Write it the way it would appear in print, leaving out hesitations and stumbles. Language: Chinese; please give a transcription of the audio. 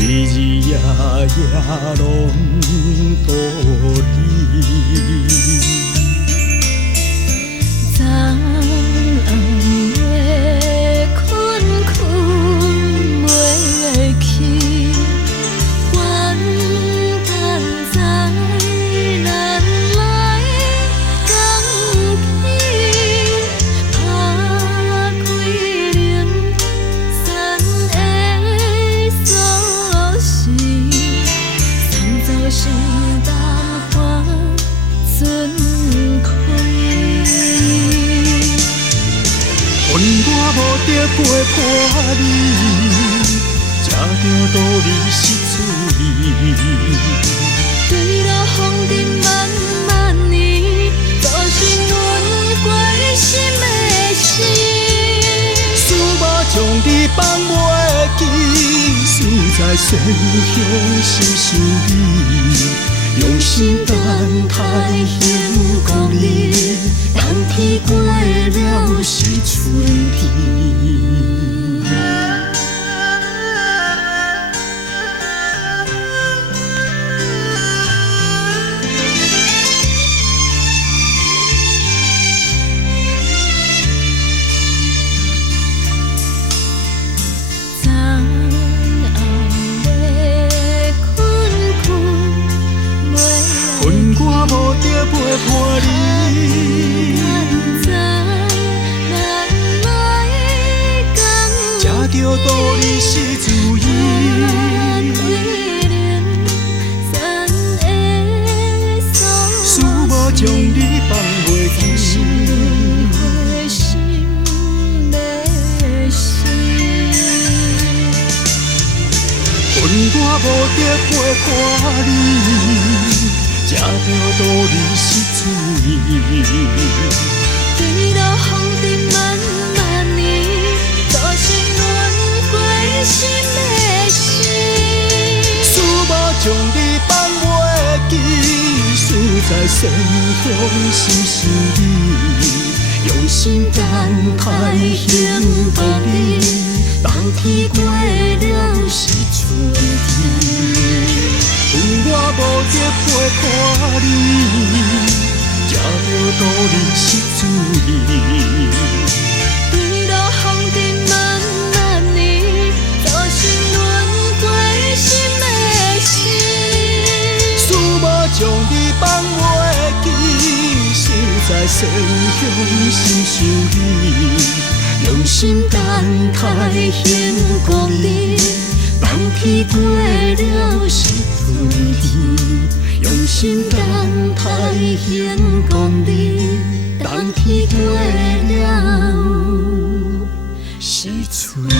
日日夜夜拢度你。昨暗夜困困袂去，怨叹在咱来讲起，拍开灵山的锁匙，送走心淡花春开。阮我无得陪伴你，吃着道理是罪。对路风尘漫漫年，都是阮归心的事。思目将你放袂记，思在仙乡心想你，用心等待幸福你，等天过了是春天。昨暗夜困困袂阮我无得陪伴你，知咱来讲。吃着道理是自思无将你放袂记，阮我无得陪伴你，吃着道理是罪。对路风尘漫漫年，都是阮归心的事。思无将你放袂记，思在仙乡心想你，用心等待幸福你，当天过了是春天。阮我无得陪伴你，吃着道理是罪。对路风尘漫漫年，都是阮归心的事。思无将你放袂记，思在仙乡心想你，用心等待幸福你，当天过了是春天，用心等待幸福你，当天过了是春天。